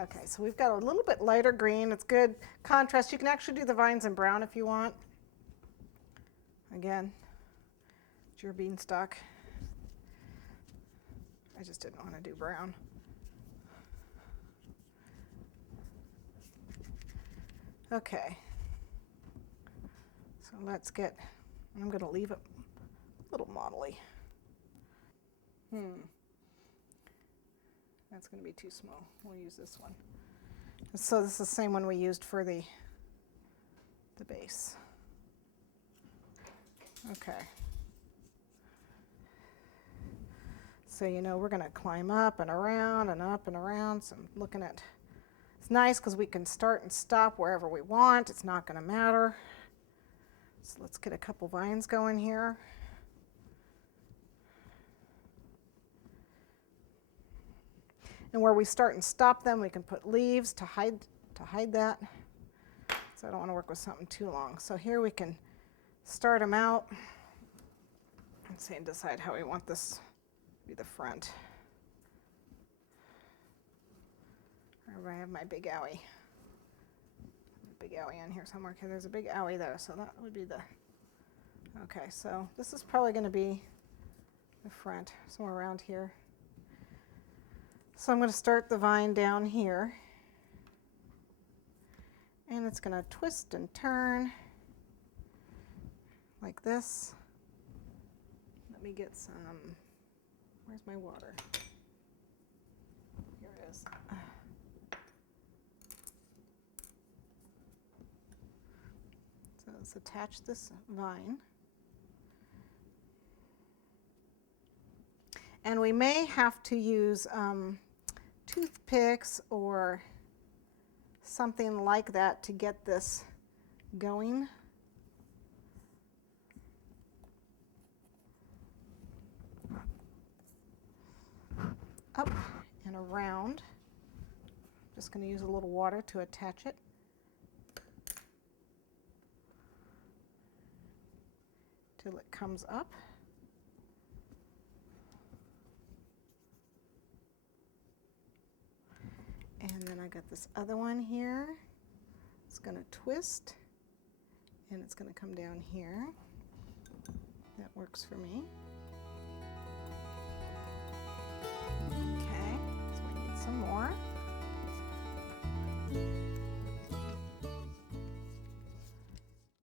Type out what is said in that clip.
Okay, so we've got a little bit lighter green. It's good contrast. You can actually do the vines in brown if you want. Again, it's your beanstalk. I just didn't want to do brown. Okay, so let's get, I'm going to leave it a little modelly. That's going to be too small. We'll use this one. So this is the same one we used for the base. Okay. So you know we're going to climb up and around and up and around. So I'm looking at, it's nice because we can start and stop wherever we want. It's not going to matter. So let's get a couple vines going here. And where we start and stop them, we can put leaves to hide that. So I don't want to work with something too long. So here we can start them out. Let's see, and decide how we want this to be the front. Or I have my big owie. Big owie in here somewhere. Okay, there's a big owie there, so that would be the. Okay, so this is probably going to be the front, somewhere around here. So I'm going to start the vine down here, and it's going to twist and turn like this. Let me get some, where's my water? Here it is. So let's attach this vine. And we may have to use toothpicks or something like that to get this going. Up and around. Just going to use a little water to attach it. Till it comes up. And then I got this other one here. It's going to twist, and it's going to come down here. That works for me. Okay, so we need some more.